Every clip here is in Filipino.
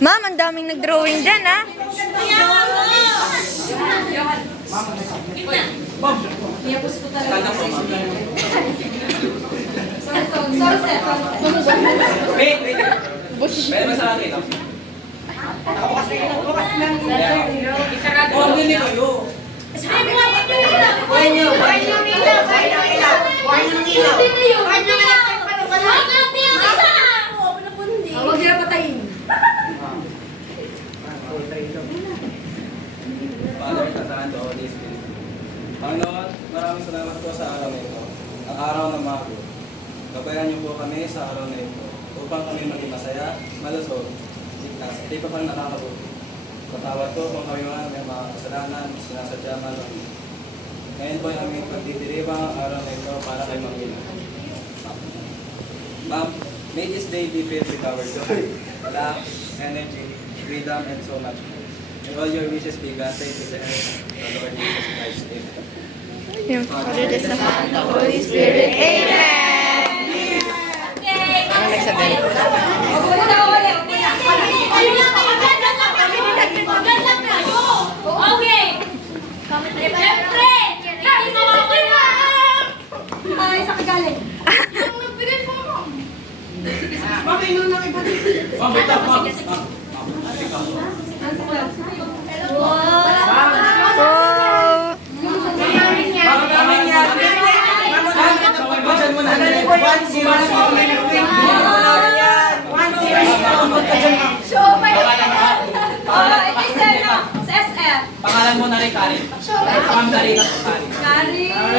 Ma'am, ang daming nag-drawing dyan, ha? Wait. Pwede ba sa akin? Nakabukas lang. Huwag nyo kayo. Huwag nila patayin. Father, Tatahan, to Holy Spirit. Panginoon, maraming salamat po sa araw na ito. Ang araw ng mago. Gabayan niyo po kami sa araw na ito upang kami maging masaya, malusog, ligtas, at di pa pang nakakabuti. Patawad po kung kami may mga kasalanan, sinasadya man o hindi. Ngayon po ay aming pagdidiriwang ang araw na ito para kay Mangina. Ma'am, may this day be filled with our joy, love, energy, freedom, and so much more. May all your wishes be granted to the end of the Lord Jesus Christ. Amen. Yung Father, the Son, and the Holy Spirit. Amen! Ano nagsabi? Okay. Siyempre, ay, sa kagaling. Yung nagbigay po mo. Ma'am, wait up, ma'am. Wow! Show my hand. Listen na. Sa SF. Pangalan mo na rin, Karin. Ma'am Karina po, Karin. Kari. Ano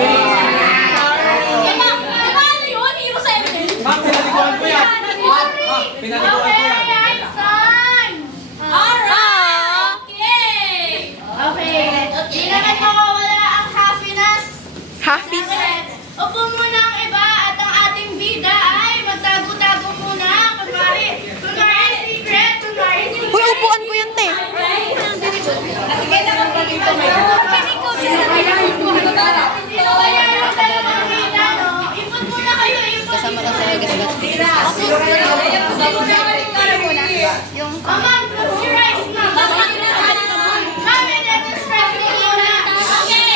yun? Hero sa evidence. Ma'am, pinaliguan ko yan. Ma'am, pinaliguan ko yan. Einstein. Alright. Okay. Okay. Hindi naman mawawala ang happiness. Happy? Upo muna ang iba at ang ating bida ay magtago-tago muna. Kunwari secret, kunwari secret. Uy, upuan ko yan, te. Kasi kaya naman pa dito may kaya yung dalawang bida, no? Ipot muna kayo, ipot. Kasama ka sa gas-gas. Yung ma'am, close your eyes, ma'am. Ma'am, i-describe ko muna. Okay.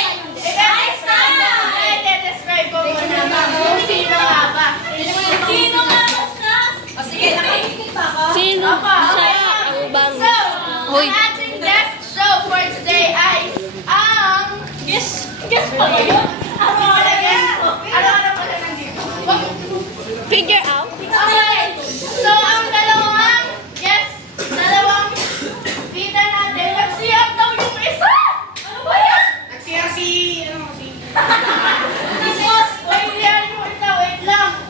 I-describe ko muna, ma'am. Kung sino nga ba? Sino nga ba siya? O sige, nakikinig pa ako. Sino siya ang bang... So, Hoy. ang ating guest show for today ay ang... Guest pa ba yun? Ano pala nandito? Figure out? Okay. So, ang dalawang bida natin, nagsiyap daw yung isa! Ano ba yan? Nagsiyap Tapos, wait lang.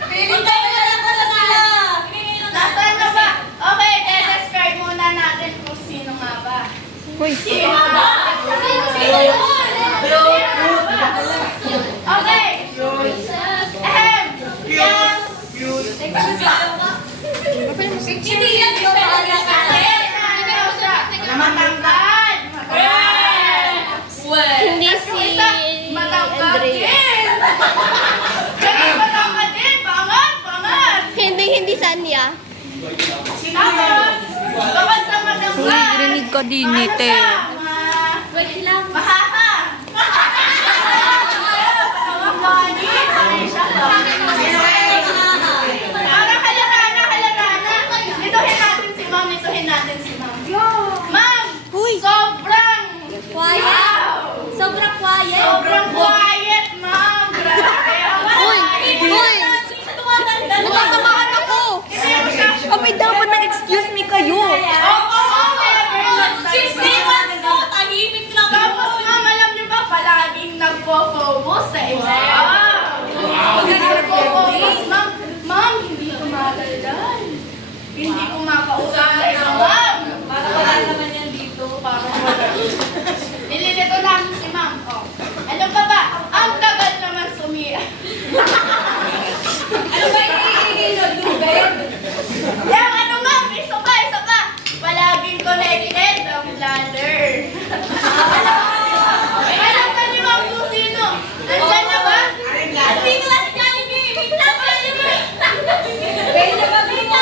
Magkakilala pala sila. Nasaan na ba? Okay, describe muna natin kung sino nga ba. Uy. Sino ba? Sino yun? Okay. Ahem. Yang. Hindi yan yung paalas natin. Ano siya? Matangkad. Hindi Tapos yung isa, matangkad din. Sige, matangkad din. Pangat. Hindi Sanya. Tapos, kapag sa matangkad. Rinig ka din, te. Wait lang. Mahaba. Ituhin natin si Ma'am. Ma'am! Uy. Sobrang Quiet. Wow! Sobrang quiet. Sobrang quiet, Ma'am! Grabe! Uy! Natatamaan ako. Kapag dapat na-excuse me kayo. Oo, never. 61 mo, tahimik lang. Tapos, Ma'am, alam niyo ba, palaging nagpo-focus sa iba. Pag nagpo-focus, Ma'am, Ma'am, hindi ko madaldal. Hindi ko makausap sa iba, Ma'am. Para wala naman yan dito. Para wala. Nililito namin si Ma'am. Oh. Ano pa ba? Ang tagal naman sumiya. Ano ba yung lubid? Yung ano, Ma'am, isa pa. Palaging connected ang bladder. Alam ka ni Ma'am kung sino? Nandyan na ba? Andito na si Jollibee! Wait lang, Jollibee! Wait lang, Jollibee!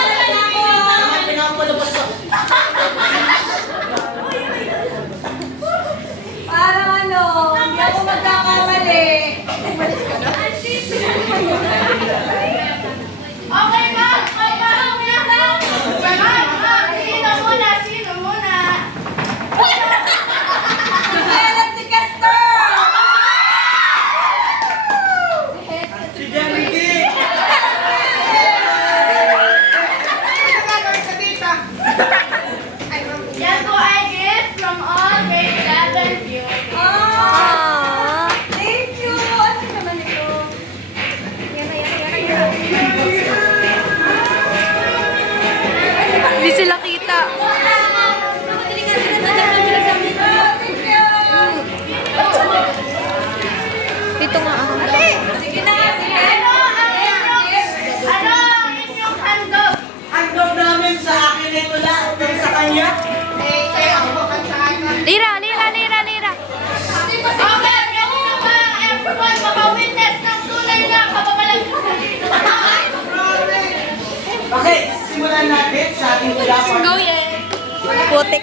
niya? Lira, Lira, Lira, Lira. Okay, kanina ba, everyone, maka-witness ng tunay na kababalaghan. Okay, simulan natin sa ating usapan. Go, yeah. Putik.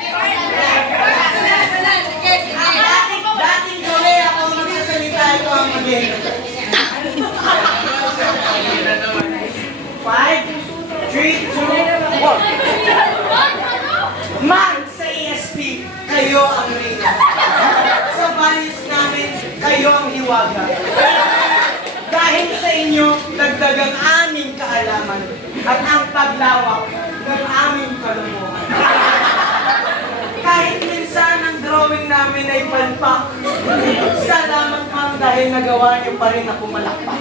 Dating gabi ako magsasalita, ito ang maging. 5, 3, 2, 1. Man sa ESP, kayo ang reyna. Sa values namin, kayo ang hiwaga. Dahil sa inyo, dagdag ang aming kaalaman at ang paglawak ng aming kalumuhan. Kahit minsan ang drawing namin ay palpak, salamat ma'am dahil nagawa niyo pa rin ako malakpak.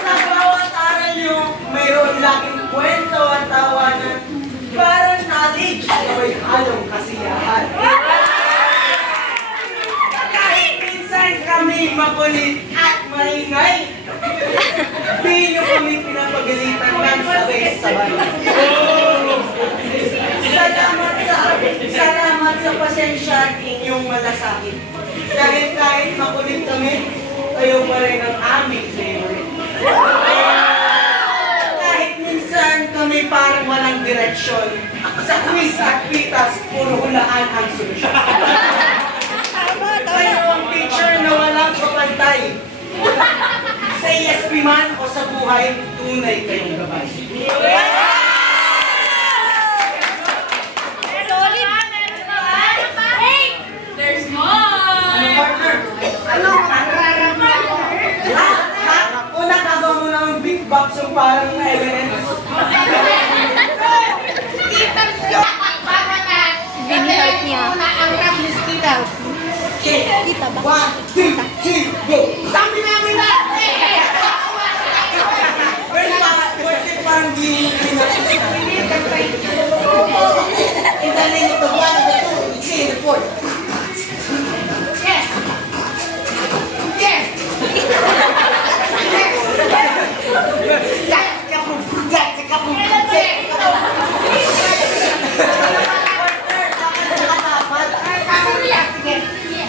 Sa bawat aral niyo, mayroon laging kwento at tawanan, parang knowledge ay halong kasiyahan. Kahit minsan kami makulit at maingay, di niyo kami pinapagalitan ng sabay-sabay. Salamat sa pasensya at inyong malasakit. Dahil kahit makulit kami, kayo pa rin ang aming favorite. Kahit minsan kami parang walang direksyon, sa quiz at pitas, puro hulaan ang solusyon. Kayo ang teacher na walang kapantay. Sa ESP man o sa buhay, tunay kayong gabay. There's more! Ano partner? Ano? Una kagawa mo ng big box yung parang na evidence. Bini-help niya. Okay. Kita ba? 1, 2, 3, go! Sabi namin na! Pero parang di in the name of the one, the two, the three, the four. Yes! Yes!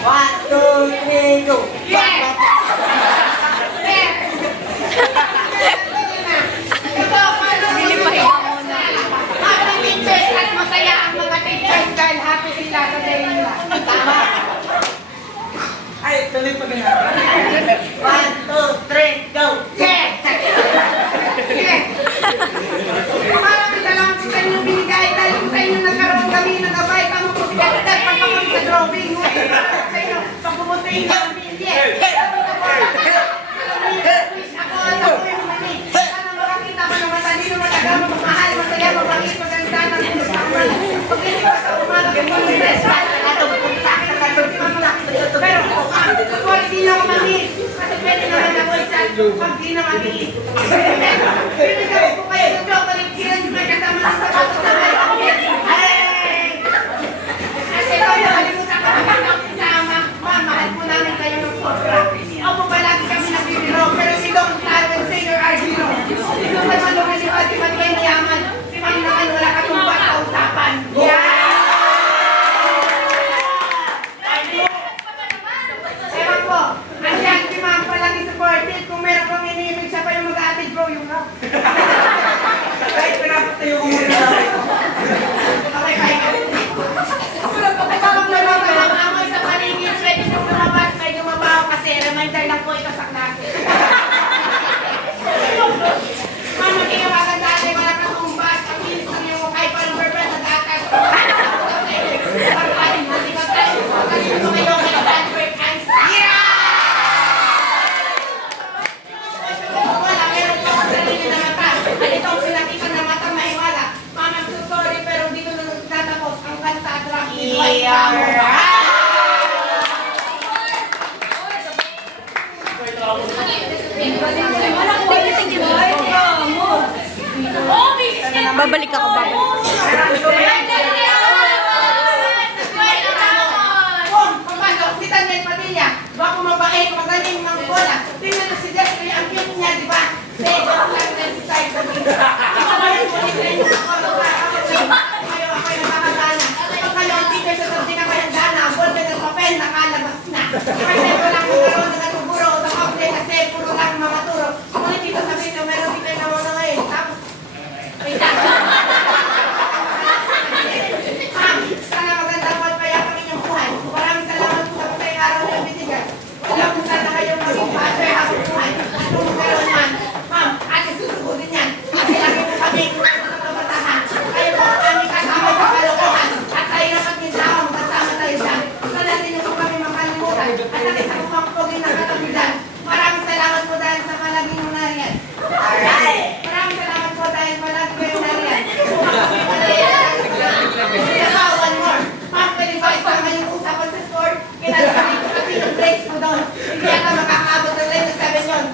One, two, three, go! Ito, paano Pinipahiga muna. happy teachers at masaya ang mga teachers dahil happy sila sa day nila. Tama? Ay, tuloy pa ganyan. 1, 2, 3, go! Yes! Yes! Maraming salamat sa inyong binigay dahil sa inyong nagkaroon kami ng gabay pang-pusigat at pagpakulit sa drawing. Sa inyo, pagpupuntahin kami. Yes! Ako ang ako'y humani. Sana makakita ko ng matalino, matagal, magmahal, masaya, mabangis, maganda, ng pagkakamala. Pag-isip ka sa umaga, pag-pulis, atong punta, pero ako, hindi na ako mamiss. Kasi pwede naman ako isa pag di na mamiss. Pinagawin ko kayo ng chocolate sila may kasama ng sabaw sa may. Kasi kayo, halimutan ka na kasama. Mahal po namin kayo ng sobra. Ako palagi kami nagbibiro, pero si Dong Taiwan Senior Argiro. Si Dong naman lumalipat, si Matien Yaman. Si Ma'am naman wala katumba sa usapan. Ewan ko, andyan si Ma'am palagi supported. Kung meron kang inimig, siya pa yung mag-aatid bro, yung rap. Kahit pinapatayo ko muna namin. Okay, kaya. Kapag lumabas ang amoy sa paligid, pwede nyo lumabas, medyo mabaho kasi reminder lang po ito sa klase. Ma'am, magkinawagan dati, wala kang tumbas, ang bilis ng iyong mukhay, parang verbal na datas. Pagkain, hindi ka tayo. Kasi gusto kayo kay Albert Einstein. Wala, meron po ang sarili na mata. At itong sinakitan na mata maiwala. Ma'am, I'm so sorry, pero dito na nagtatapos ang kanta at rock ni Dwight Howard. Babalik ako, babalik. Si Daniel Padilla, baka mabait, magaling ng bola. Tingnan mo si Jeffrey, ang cute niya, di ba? Hindi, lang din si Ty. Ikaw ba yung Kasi walang magkaroon ng atuburo o sa kaple kasi puro lang mga turo. Ngunit dito sa video, meron dito na mga ngayon. Tapos, wait lang. Ma'am, sana magandang pagpayapan inyong buhay. Maraming salamat po sa masayang araw na yung binigay. Wala po sana kayong maging father habang buhay. Kung magkaroon man, ma'am, ate susugudin yan. Kasi lagi po kami sa kabatahan. Kayo po ang aming kasama sa kalokohan. At sa hirap at ginsawa, magkasama tayo dyan. Sana din niyo po kami makalimutan. At ang isang pagpugin na katapidan. Maraming salamat po dahil sa malaging mo nariyan. Alright! Maraming salamat po dahil malagi kayo nariyan. Isa one more. Ma'am, pwede ba isama yung usapan sa score? Kinalaman ko kasi yung breaks mo doon. Hindi ata makakaabot ng line ng 7 yun.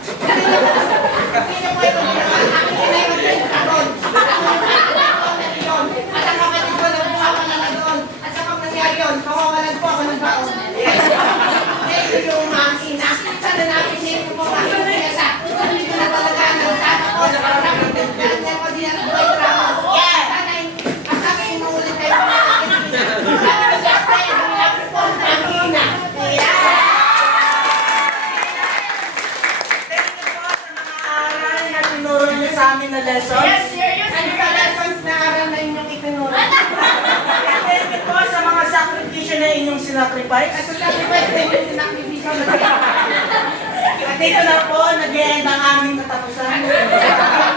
Kasi niyo po ito ginawa. Aking inay mag-break ka doon. At ang kapatid ko na bumawa na na doon. At sa pag nangyari yun, kawawalan po ako ng baon. Thank you, ma'am, ina. Sana natin niyo po mga sorpresa. Hindi ko na talaga nagtata ko na parang nagtata ko din ang buhay drama. Sana ang sabi mo ulit kayo mga kapatid. Sana mag-stay ang lapon ng ina. Thank you po sa mga aral na tinuro niyo sa amin na lessons. Yes, serious. Ano sa lessons na aral na inyong itinuro? Thank you po sa mga sakripisyo na inyong sinacrifice. At sa sacrifice na inyong sinakripisyo na at dito na po, nag-e-end ang aming katapusan. At saka,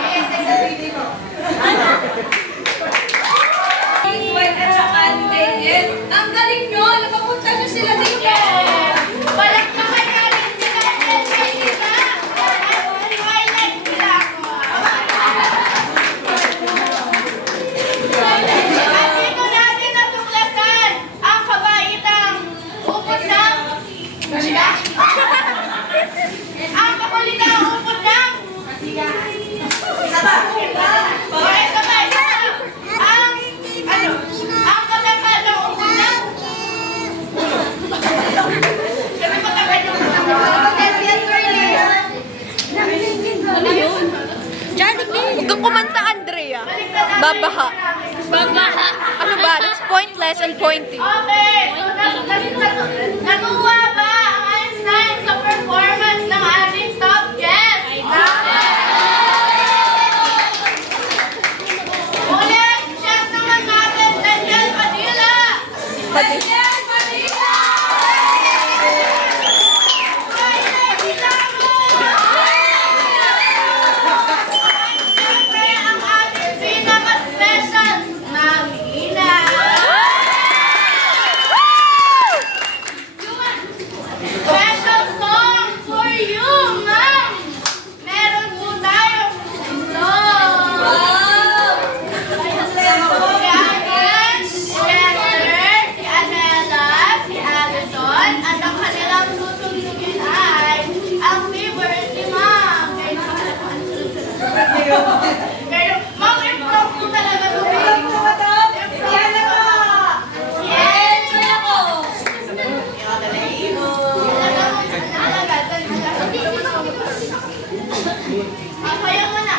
ang galing nyo! Napapunta nyo sila dito! Palakpakan natin sila! Highlight nila ako! At dito natin natuklasan ang kabaitang upod ng... ang kakulitang upod ng... Isa ba? Okay, sabay, sabay. Ang katakadang upod ng... Kami katakadang upod ng... Ano yun? Huwag kang kumanta, Andrea. Babaha. Babaha. Ano ba? That's pointless and pointy. Okay, so natuwa ba ang Einstein sa performance ng ating top guest? Ulit, check naman natin, Daniel Padilla! Daniel Padilla! Daniel Padilla! Siyempre, ang ating pinaka-special na Lina! Special song for you, ma'am! Meron po tayong song! Si Agnes, si Esther, si Anela, si Alison, at ang kanilang tutugtugin ay ang favorite ni ma'am. Pero, ma'am, improve po talaga ito. Yan ako! Yes! Yan ako! Kaya mo na.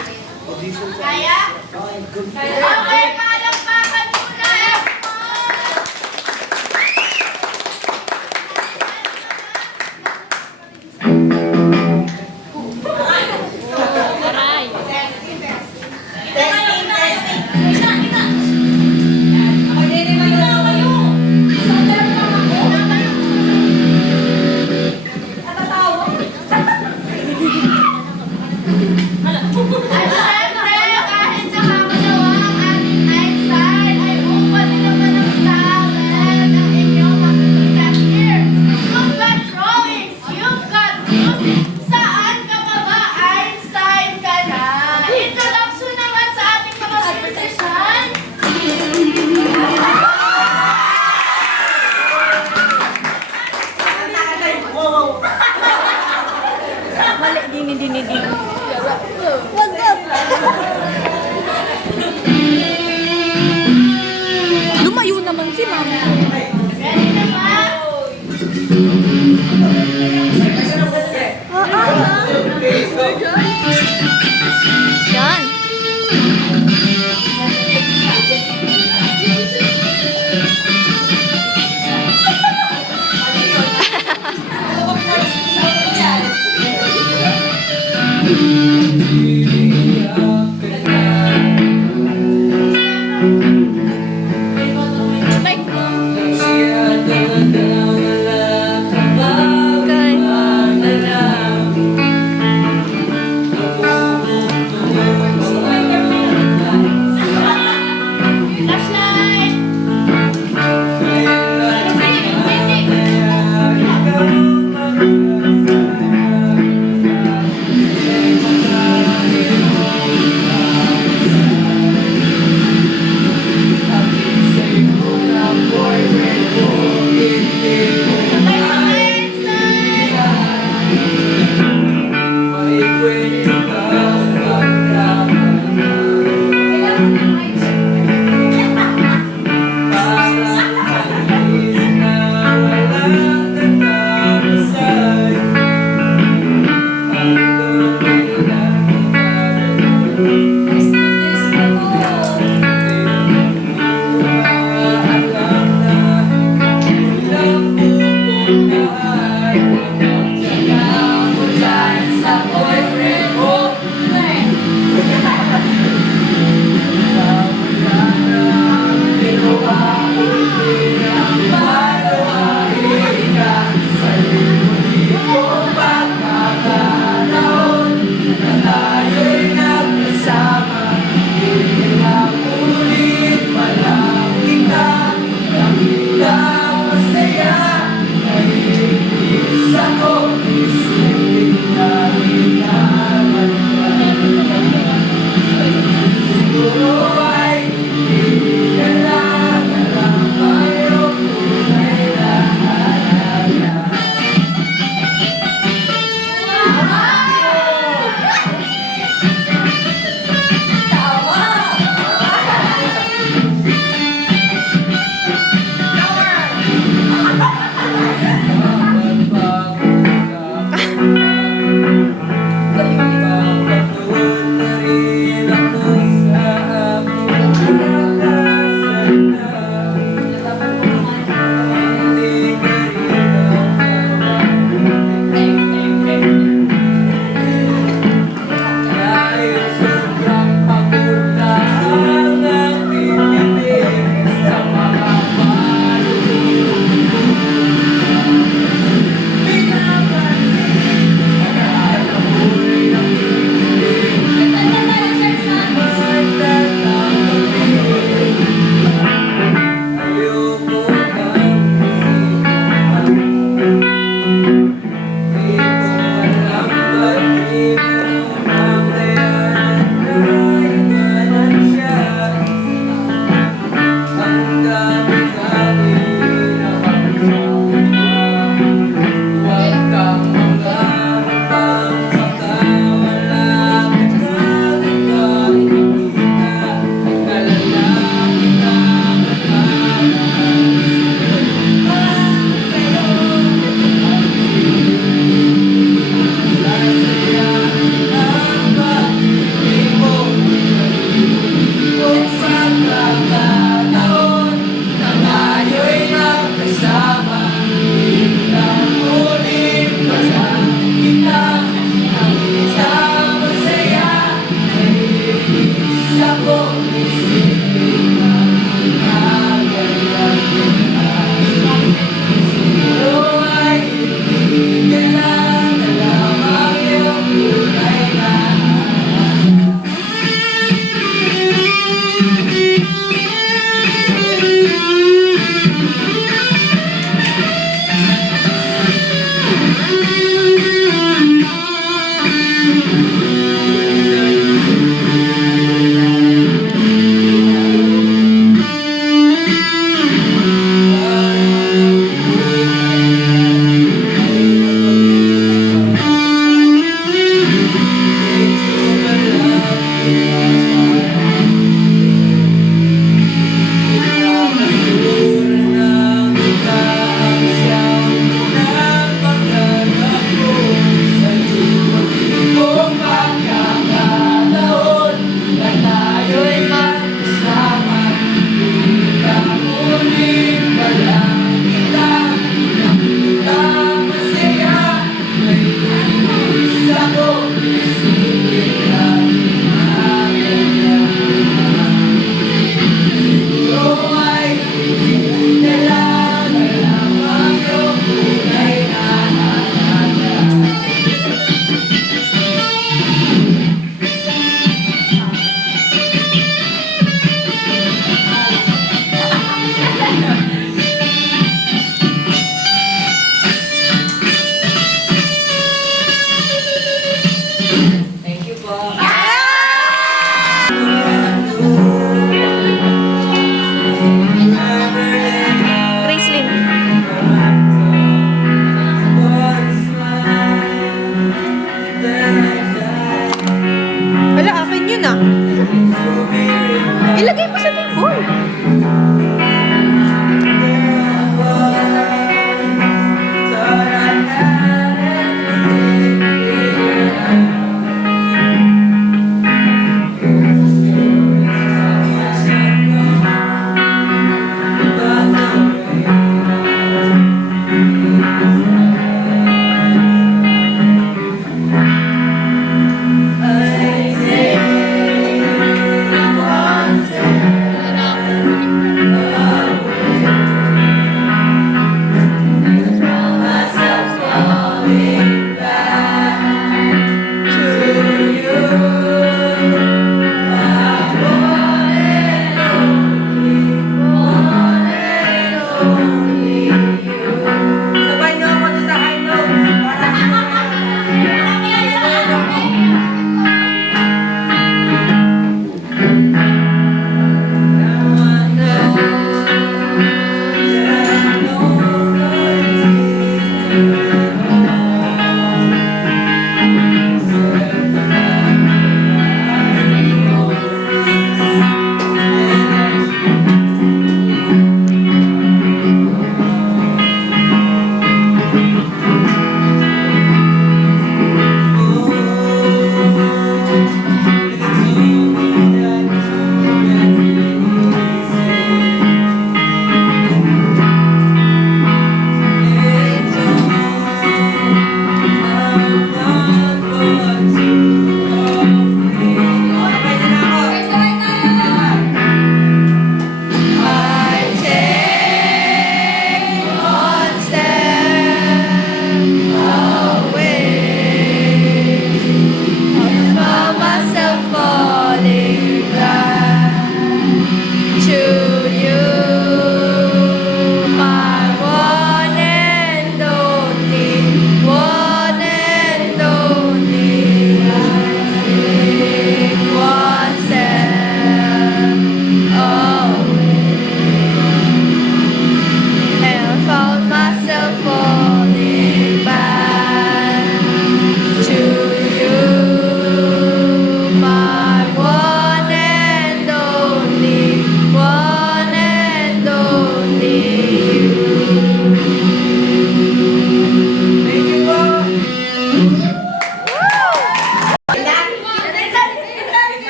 Kaya? Okay, palakpakan muna. Testing, testing. At syempre, kahit sa kakalawa ang ating Einstein, ay upad din naman ang talent ng inyong makikita here. You've got drawings, you've got music. Saan ka pa ba, Einstein ka na? Introduction naman sa ating mga musician. Wow, wow. Mali, dini. Wag up! Lumayo naman sila. Ready na ba? Yan. Like mo. Siya talaga wala ka ba? Okay. Flashlight!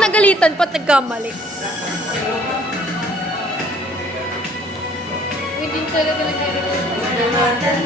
Pinagalitan pa't nagkamali. Hindi talaga nagkamali.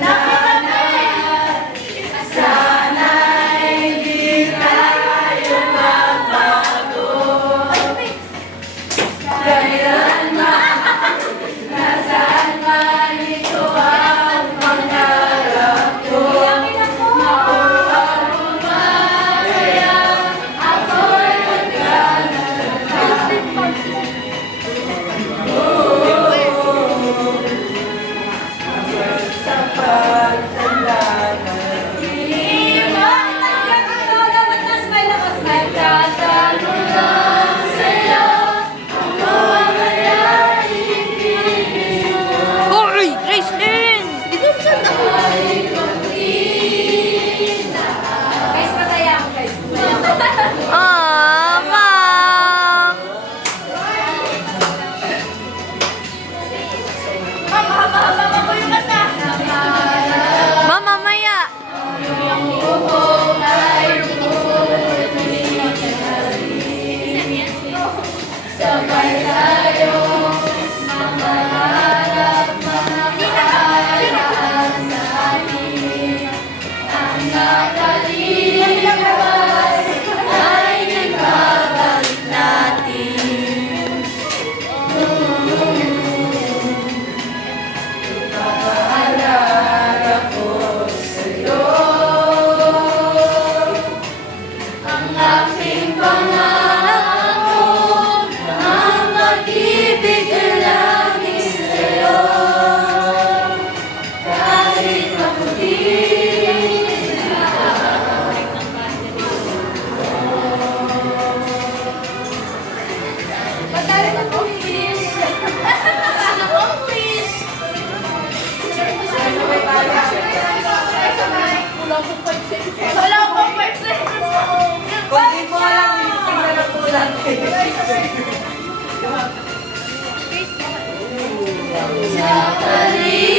Hoy! Gracelyn! Dito saan ako? Ah, Ma'am! Ma'am, haba-haba ko yung kanta. Ma'am, mamaya! Wala akong person. Kung di mo alam, yung na lang po natin.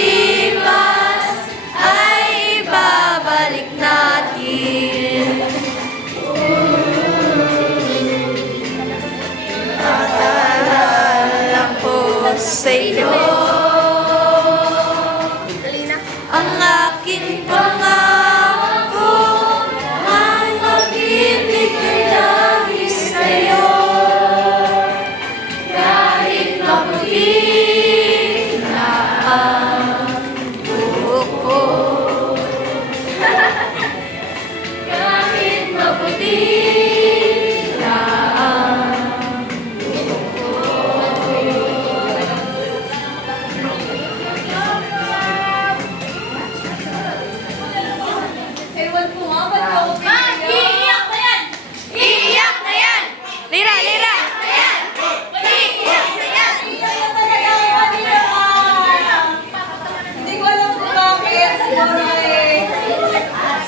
Palipas ay ibabalik natin. Paalala ko sa'yo ang aking pangako, ang pag-ibig ay langis sa'yo. Kahit maputi na ang buhok ko, kahit maputi na ang buhok ko. Ma'am, iiyak na yan. Iiyak na yan! Lira, lira! Iiyak na yan. Hindi ko alam kung bakit. Siguro eh.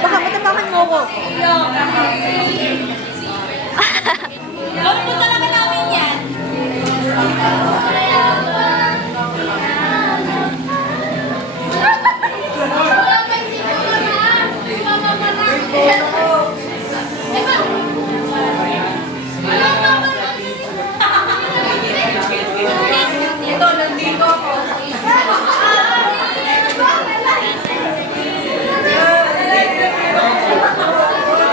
Baka matapakan mo ko. Gawin mo talaga namin yan. Ito, nandito ako.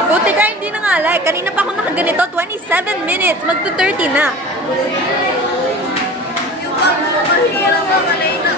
Buti ka hindi nangalay. Kanina pa ako nakaganito. 27 minutes. Magto 30 na. Yung bag mo kasi lang mamalay na.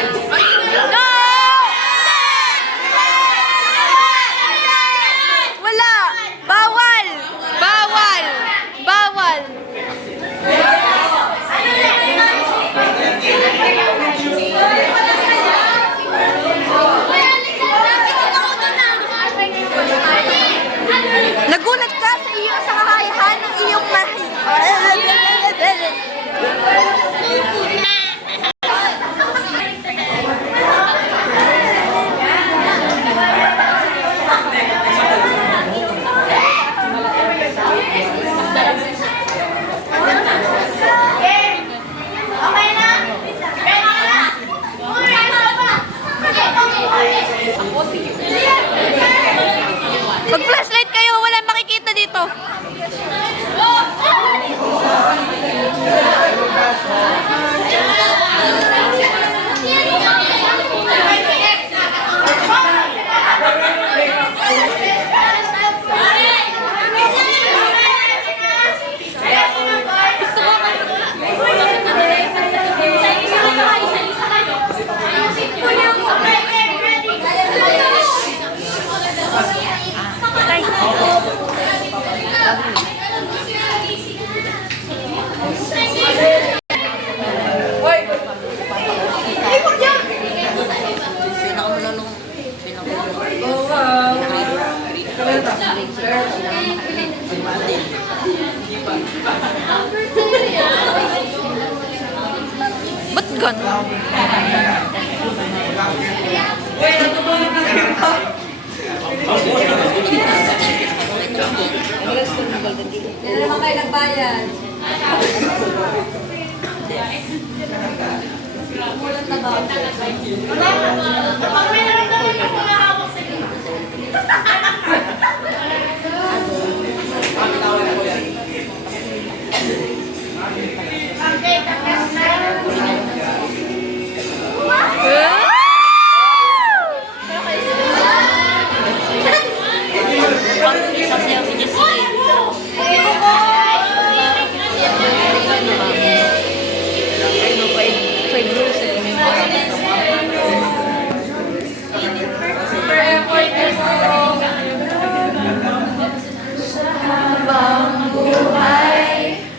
No! Wala! Bawal! Bawal! Bawal! Nagulat ka sa iyo sa kakayahan ng iyong Okay na? Ready na? Mag-flashlight kayo, wala makikita dito. Ba't gano'n? Hindi na naman kayo nagbayad. Mulat na ba? Pag may naramdaman ko kumahawak sa iyo. Okay, tapos na.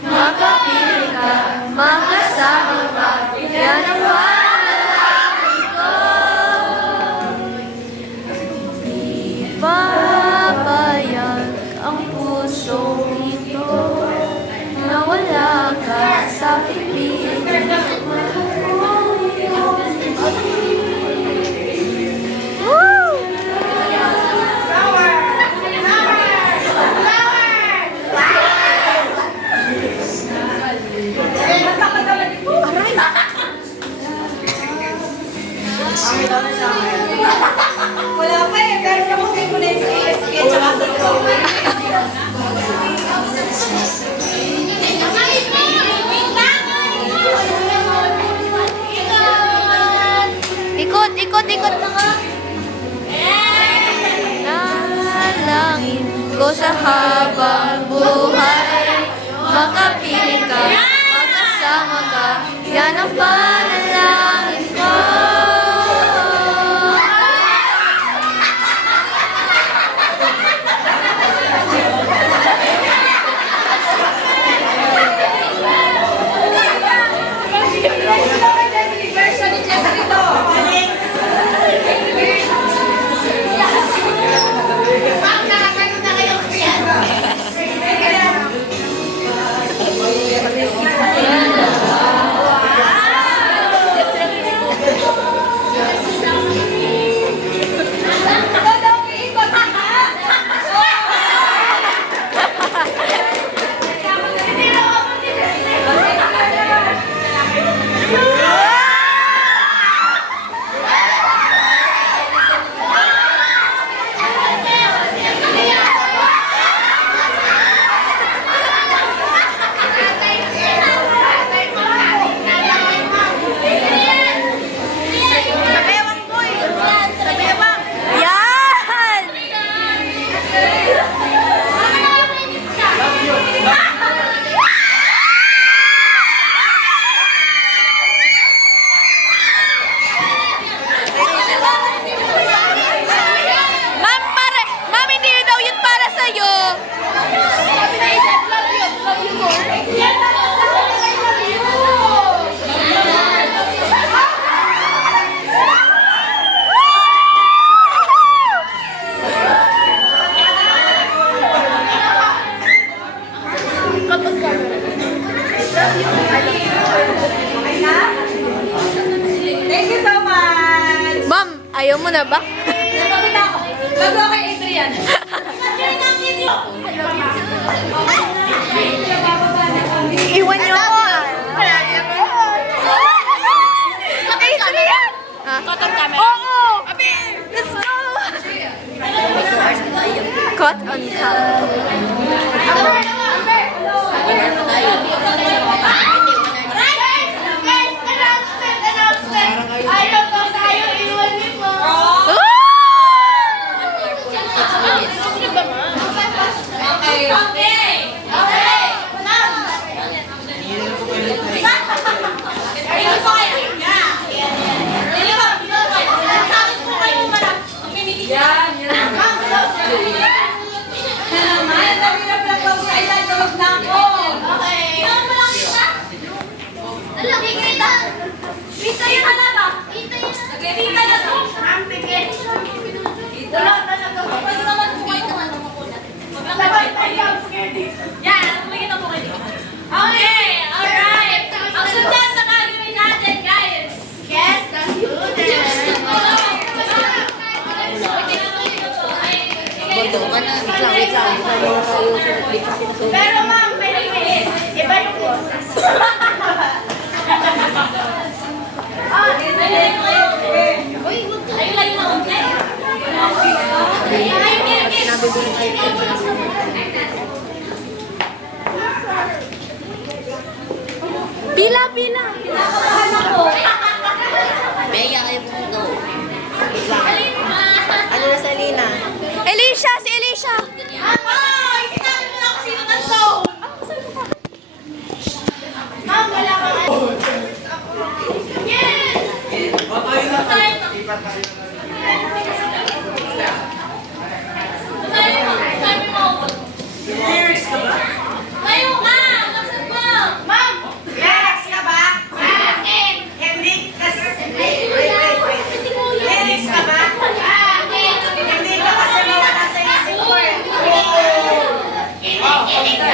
Makapili ka, makasama ka, yan ang panalangin ko. Di babayag ang pusong ito, na wala ka sa piling. Woo! Wala pa eh, pero kamutin ko na yung sa ESP at saka sa drawing. Ikot, ikot, ikot na nga. Nalangin ko sa habang buhay, makapili ka, makasama ka, yan ang panalangin ko. Ayaw mo na ba? Bago kay Adrian. Iwan niyo ako. Okay, Adrian! Total camera. Oo! Let's go! Cut on cam. Ayaw ko tayo iwan ni mo. Okay. Okay. Okay. Ma'am. Ayun po kayo. Dili ba? Sakit po kayo madam. Ang mimili. Yan. Ma'am. Naman, dami na pala sa isang tulog na ako. Okay. Ikaw mo lang kita. Alam, kita. Kita yun halaga. Kita yun. Kita na to. Ang pigil. Wala talaga. Pwede naman po kayo naman makulat. Sabay tayo. Yan, tumingin ako kayo. Okay, alright. Ang sundan sa gagawin natin, guys. Yes, the Pero ma'am, iba yung boses. Ayun lang yung naunti. Pila, pila. Kinakabahan ako. Ano na sa Lina? Elisha, si Elisha. Ay, sinabi mo na ako sino ng zone. Ma'am, wala kang ano. Yes! Lyrics ka ba? Tayo ka! Laksan mo! Ma'am! Lyrics ka ba? Akin! Hindi kasi... Wait. Lyrics ka ba? Akin! Hindi ka kasi mawala sa isip ko eh. Kinig ako!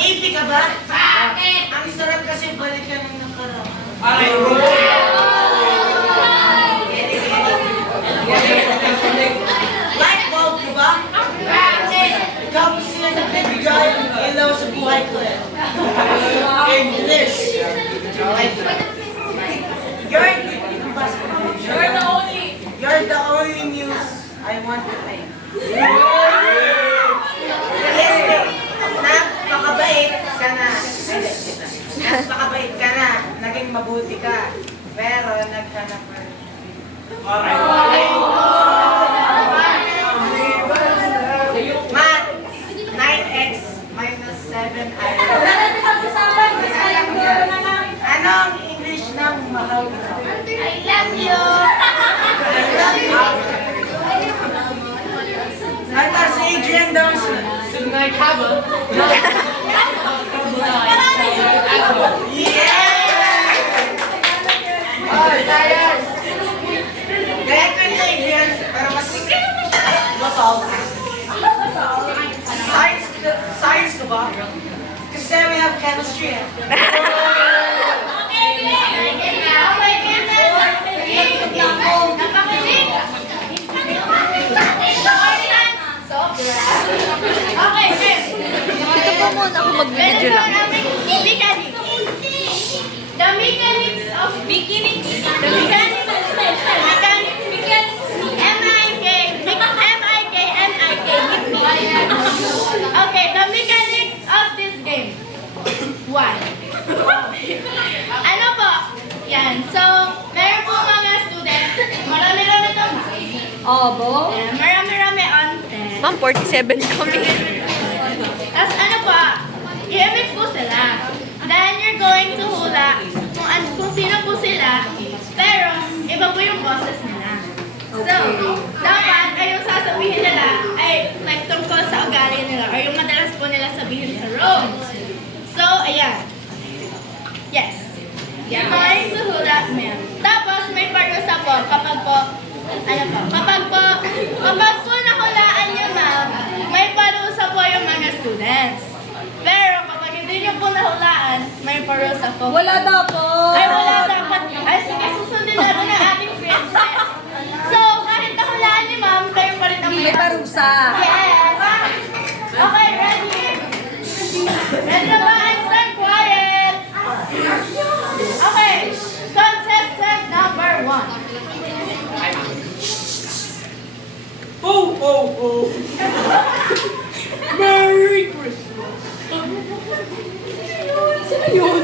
AP ka ba? Akin! Ang sarap kasi balikan ng nakaraan. Light bulb ka ba? Akin! Ikaw po sila nagbibigay ng ilaw sa buhay ko eh. English. You're the only muse I want to thank. Yes, napakabait ka na. Napakabait ka na. Naging mabuti ka. Pero naghanap ka. Math, 9x minus 7 ay... Anong English ng mahal ka? I love you! At si Adrian daw sugnay kabo. Yeah! Oh, science! Kaya ko ni Adrian, pero mas masal. Science ka ba? Kasi we have chemistry. Okay, Chris. Dito po muna ako mag-video lang. Mechanics. The mechanics of mechanics. The mechanics. Okay, the mechanics of this game. One. Ano po? Yan. So, meron po mga students. Marami-rami ito. Obo. Marami-rami on 10. Ma'am, 47 kami. Tapos ano pa, i-mix po sila. Then you're going to hula kung sino po sila, pero iba po yung boses nila. So, dapat ay yung sasabihin nila ay like tungkol sa ugali nila or yung madalas po nila sabihin sa room. So, ayan. Yes. You're going to hula ma'am. Tapos may parusa po kapag po nahulaan nyo ma'am, may parusa po yung mga students. Pero kapag hindi nyo po nahulaan, may parol sa phone. Wala dapat. Ay, wala dapat. Ay, sige, susundin na rin ang ating princess. So, kahit nahulaan ni ma'am, kayo pa rin ang May parusa. Yes. Okay, ready? Ready na ba? Einstein, quiet. Okay, contestant number 1. Oh, oh, oh. Merry Christmas. Sino yun?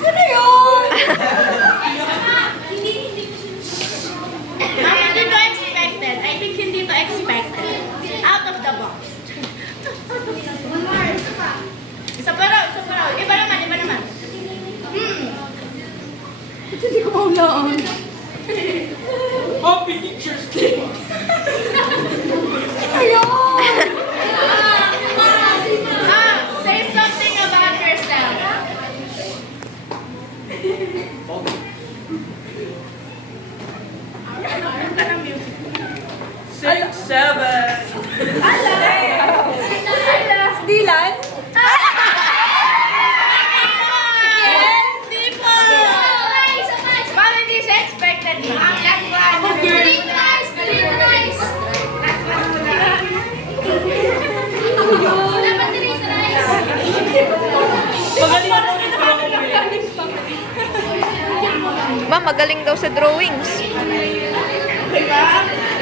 Sino yun? Ma'am, hindi to expected. I think hindi to expected. Out of the box. Isa pa raw, isa pa raw. Iba naman, iba naman. Hindi ko maulaan. Happy Teacher's Day. Ayun! Say something about yourself. Ano ka ng music? 6, 7. Dylan? Hindi po! Ma'am, hindi siya expected. Ma'am, last one. Delete nice! Delete nice! Last one muna. Dapat delete nice. Ma'am, magaling daw sa drawings.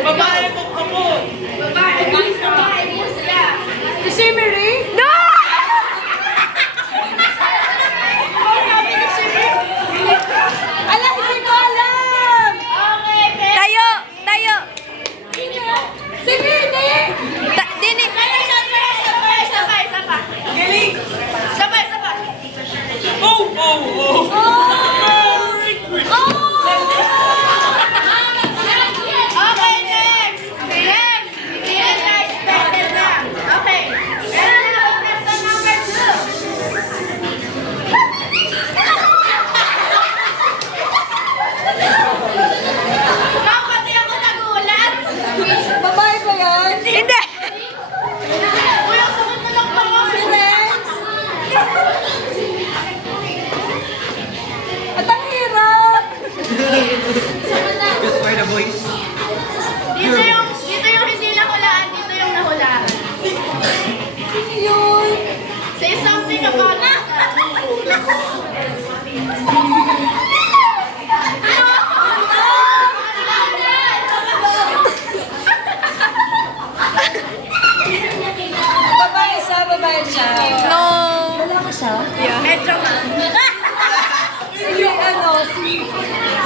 Babae ko ako. Babae, babae mo sila. Si Shimmery? No! Alam, hindi ko alam! Okay, okay. Tayo! Tayo! Si Vinny! Dini! Sabay. Galing. Sabay. Oh, oh, oh. Merry Christmas. Okay, next. Next. Hindi yan na-expected na. Okay. Meron na contestant number 2. Ma'am, pati ako nagulat. Babae ba yan? Hindi! Kuya, sagot na lang pa ako. At ang hirap! Just for the boys. Dito yung hindi nahulaan, dito yung nahulaan. Sino yun? Say something about yourself. Babae siya, babae siya. No! Lalaki siya? Medyo man.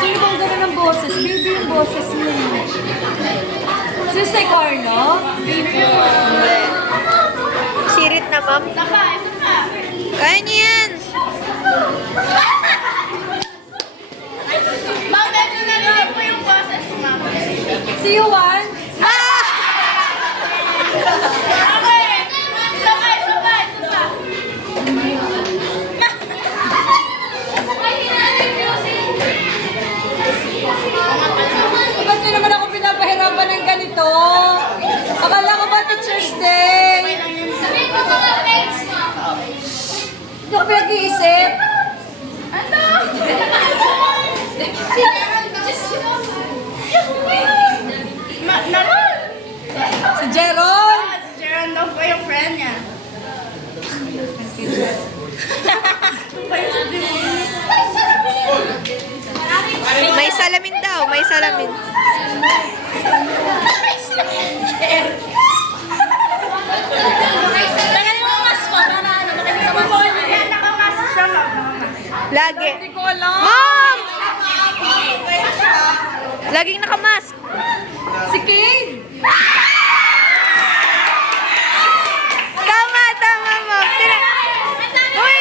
Sino bang gano'n ng boses? Baby yung boses niya. Sino si Carlo? Sirit na, ma'am. Sabay. Kaya niyo yan! Ma'am, medyo narinig po yung boses ko, ma'am. Si Juan? Ah! Okay. Sabay. Ba't niyo naman ako pinapahirapan ng ganito? Akala ko ba Teacher's Day? Hindi ako pinag-iisip. Ano? Naroon! Si Jeron? Si Jeron daw po yung friend niya. May salamin daw, may salamin. Ayan, nakamask siya, ma'am. Lagi. Hindi ko alam. Ma'am! Laging nakamask. Si Kane? Tama, ma'am. Uy!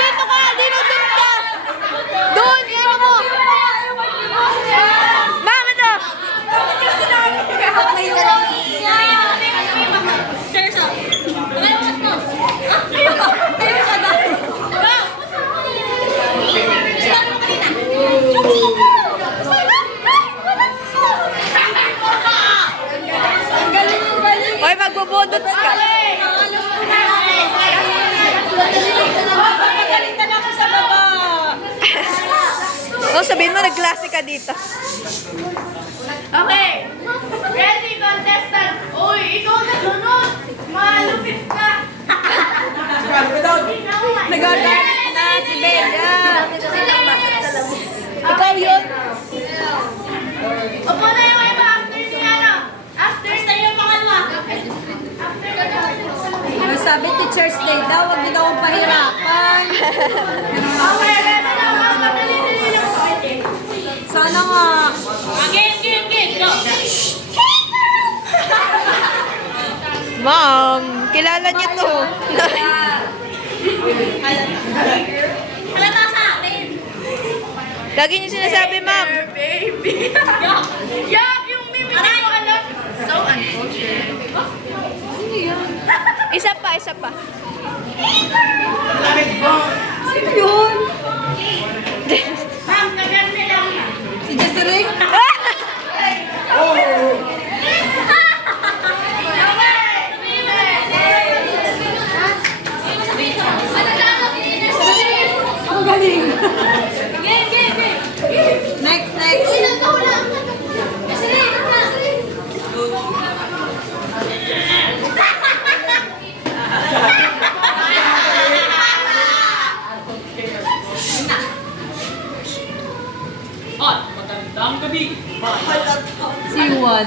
Dito ka! Doon ka! Doon! Ano mo? Ma'am, ito! Oh, sabihin mo, nagklase ka dito. Okay. Ready, contestant. Uy, ikaw na sunod. Malupit ka. Nag-order na si Bella. Ikaw yun. Upo na yung iba after ni ano. After na yung pangalawa. After na yung Sabi Teacher's Day daw, huwag niyo daw akong pahirapan. Okay, ready na mga madali-dali lang po. Sana nga. Again, go. Ma'am, kilala niyo to. Halata sa akin. Lagi niyo sinasabi, ma'am. Baby. Yak, yung mimi ko alam. So uncultured. Isa pa, isa pa. Sino yun? Ma'am, kaganti lang. Si Desiree? Ang galing. Next. Magandang gabi. Si Juan.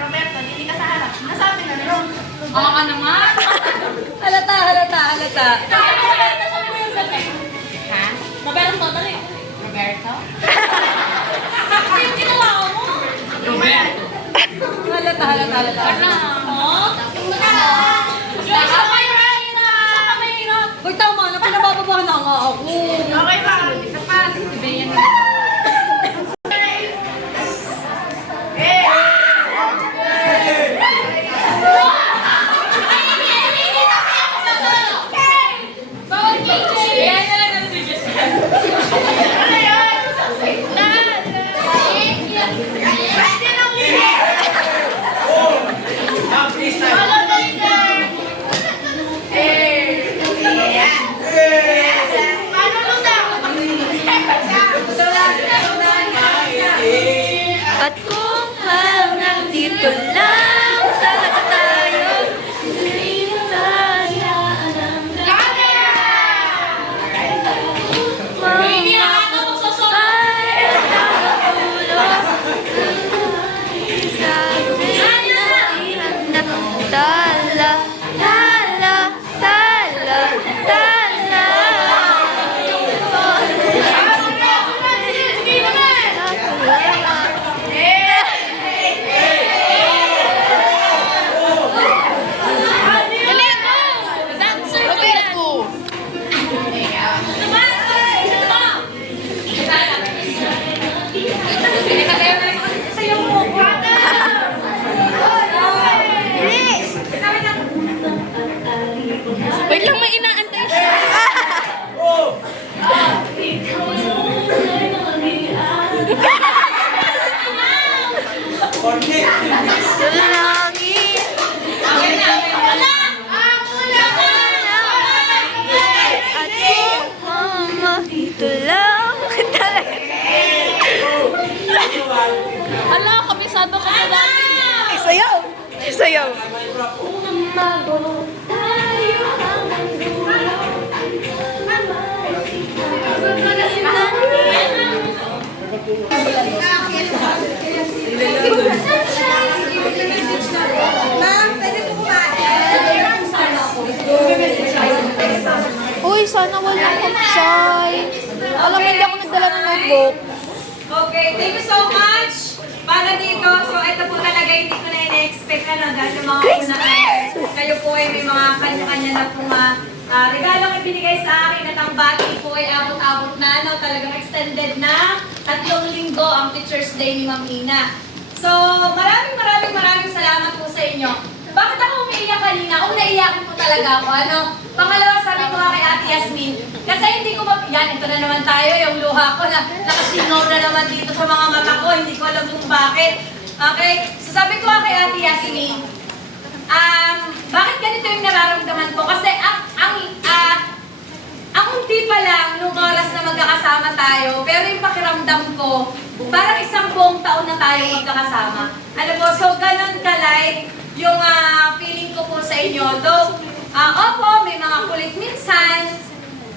Roberto, hindi ka sa harap. Nasabi na rin. Oo ka naman. Halata. Ha? Roberto, dali. Roberto? Kasi yung ginawa mo. Roberto. Halata. Hoy, tama na. Pinabababahan na nga ako. Okay ba? Isa pa. Si Bea na. At kung nandito lang talaga tayo, hindi tayo Wait lang, may inaantay siya. Langit. At kung dito lang talaga. Ala, kabisado ka na dati. Sayaw. Sayaw. Uy, sana walang kapsay. Alam mo, hindi ako nagdala ng notebook. Okay, thank you so much. Para dito, so ito po talaga hindi ko na ina-expect dahil yung mga una kayo po ay may mga kanya-kanya na pong regalong ibinigay sa akin at ang bati po ay abot-abot na talagang extended na 3 linggo ang Teacher's Day ni Ma'am Ina. So, maraming salamat po sa inyo. Bakit ako umiiyak kanina? Naiyakin po talaga ako. Pangalawa, sabi ko nga kay Ate Yasmin, kasi hindi ko yan, ito na naman tayo, yung luha ko na nakasingaw na naman dito sa mga mata ko, hindi ko alam kung bakit. Okay? So sabi ko nga kay Ate Yasmin, bakit ganito yung nararamdaman ko? Kasi ang magkakasama tayo, pero yung pakiramdam ko, parang isang buong taon na tayo magkakasama. Ano po, so ganun ka-light yung feeling ko po sa inyo. Though, opo, may mga kulit minsan,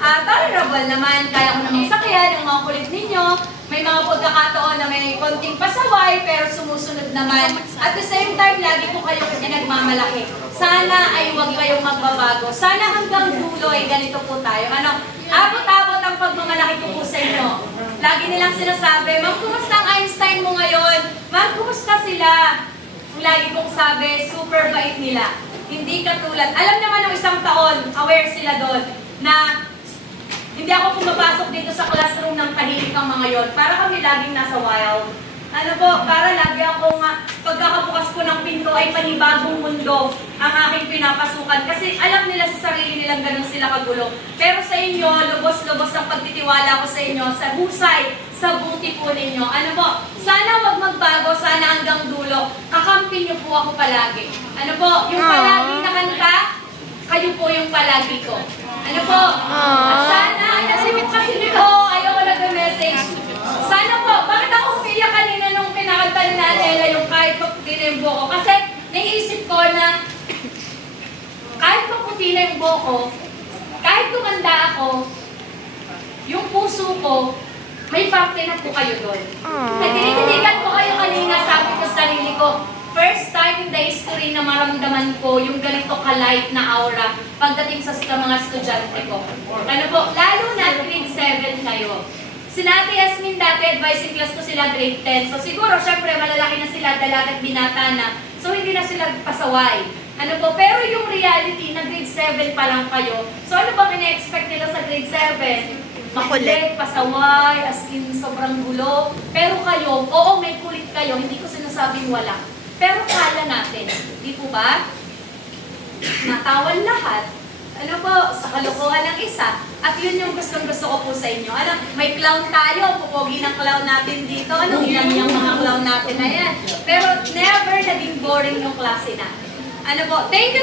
tolerable naman, kaya ko namang sakyan yung mga kulit ninyo. May mga pagkakataon na may konting pasaway, pero sumusunod naman. At the same time, lagi ko kayong pinagmamalaki. Sana ay huwag kayong magbabago. Sana hanggang dulo ay ganito po tayo. Ano, abot-abot ang pagmamalaki ko po sa inyo. Lagi nilang sinasabi, Ma'am, kumusta ang Einstein mo ngayon? Ma'am, kumusta sila? Lagi kong sabi, super bait nila. Hindi katulad. Alam naman ng isang taon, aware sila doon, na hindi ako pumapasok dito sa classroom ng tahimik ang mga yon. Para kami laging nasa wild. Ano po, para lagi akong pagkakabukas ko ng pinto ay panibagong mundo ang aking pinapasukan. Kasi alam nila sa sarili nilang ganun sila kagulo. Pero sa inyo, lubos-lubos ang pagtitiwala ko sa inyo, sa husay, sa buti po ninyo. Ano po, sana wag magbago, sana hanggang dulo. Kakampi niyo po ako palagi. Ano po, yung palagi na kanta, kayo po yung palagi ko. Ano po? At sana, kasi nito, ayoko nag-message. Sana po, bakit ako umiyak kanina nung pinakanta ni Nanela yung kahit paputi na yung buhok ko? Kasi naisip ko na kahit paputi na yung buhok ko, kahit tumanda ako, yung puso ko, may parte na po kayo doon. Tinititigan ko kayo kanina, sabi ko sa sarili ko, first time in the history na maramdaman ko yung ganito ka-light na aura pagdating sa mga estudyante ko. Ano po, lalo na grade 7 kayo. Si Ate Yasmin dati, advising class ko sila grade 10. So siguro, syempre, malalaki na sila, dalagat binata na. So hindi na sila pasaway. Ano po, pero yung reality na grade 7 pa lang kayo. So ano ba ina-expect nila sa grade 7? Makulit, pasaway, as in sobrang gulo. Pero kayo, oo, may kulit kayo, hindi ko sinasabing wala. Pero kala natin, di po ba? Natawan lahat. Ano po, sa kalokohan ng isa. At yun yung gustong-gusto ko po sa inyo. Ano, may clown tayo, pupogi ng clown natin dito. Ano, ilan yung mga clown natin na yan. Pero never naging boring yung klase natin. Ano po, thank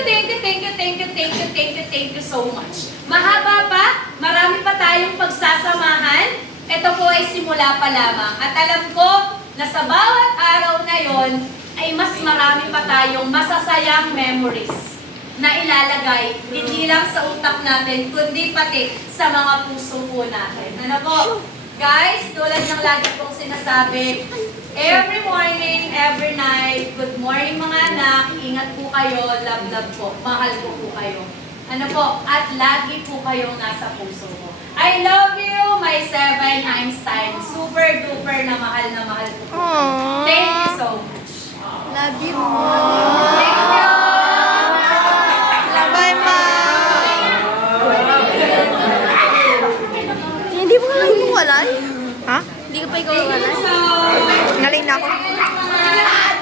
you so much. Mahaba pa, marami pa tayong pagsasamahan. Ito po ay simula pa lamang. At alam ko na sa bawat araw na yon ay mas marami pa tayong masasayang memories na ilalagay, hindi lang sa utak natin, kundi pati sa mga puso po natin. Ano po? Guys, tulad ng lagi kong sinasabi, every morning, every night, good morning mga anak, ingat po kayo, love po, mahal ko po kayo. Ano po? At lagi po kayong nasa puso ko. I love you, my 7 Einstein. Super duper na mahal ko po. Thank you so much. Love you. Thank you! Bye, Ma. Hindi mo lang iwalan? Ha? Hindi ka pa ikaw iwalan? Galing na ako. Salamat!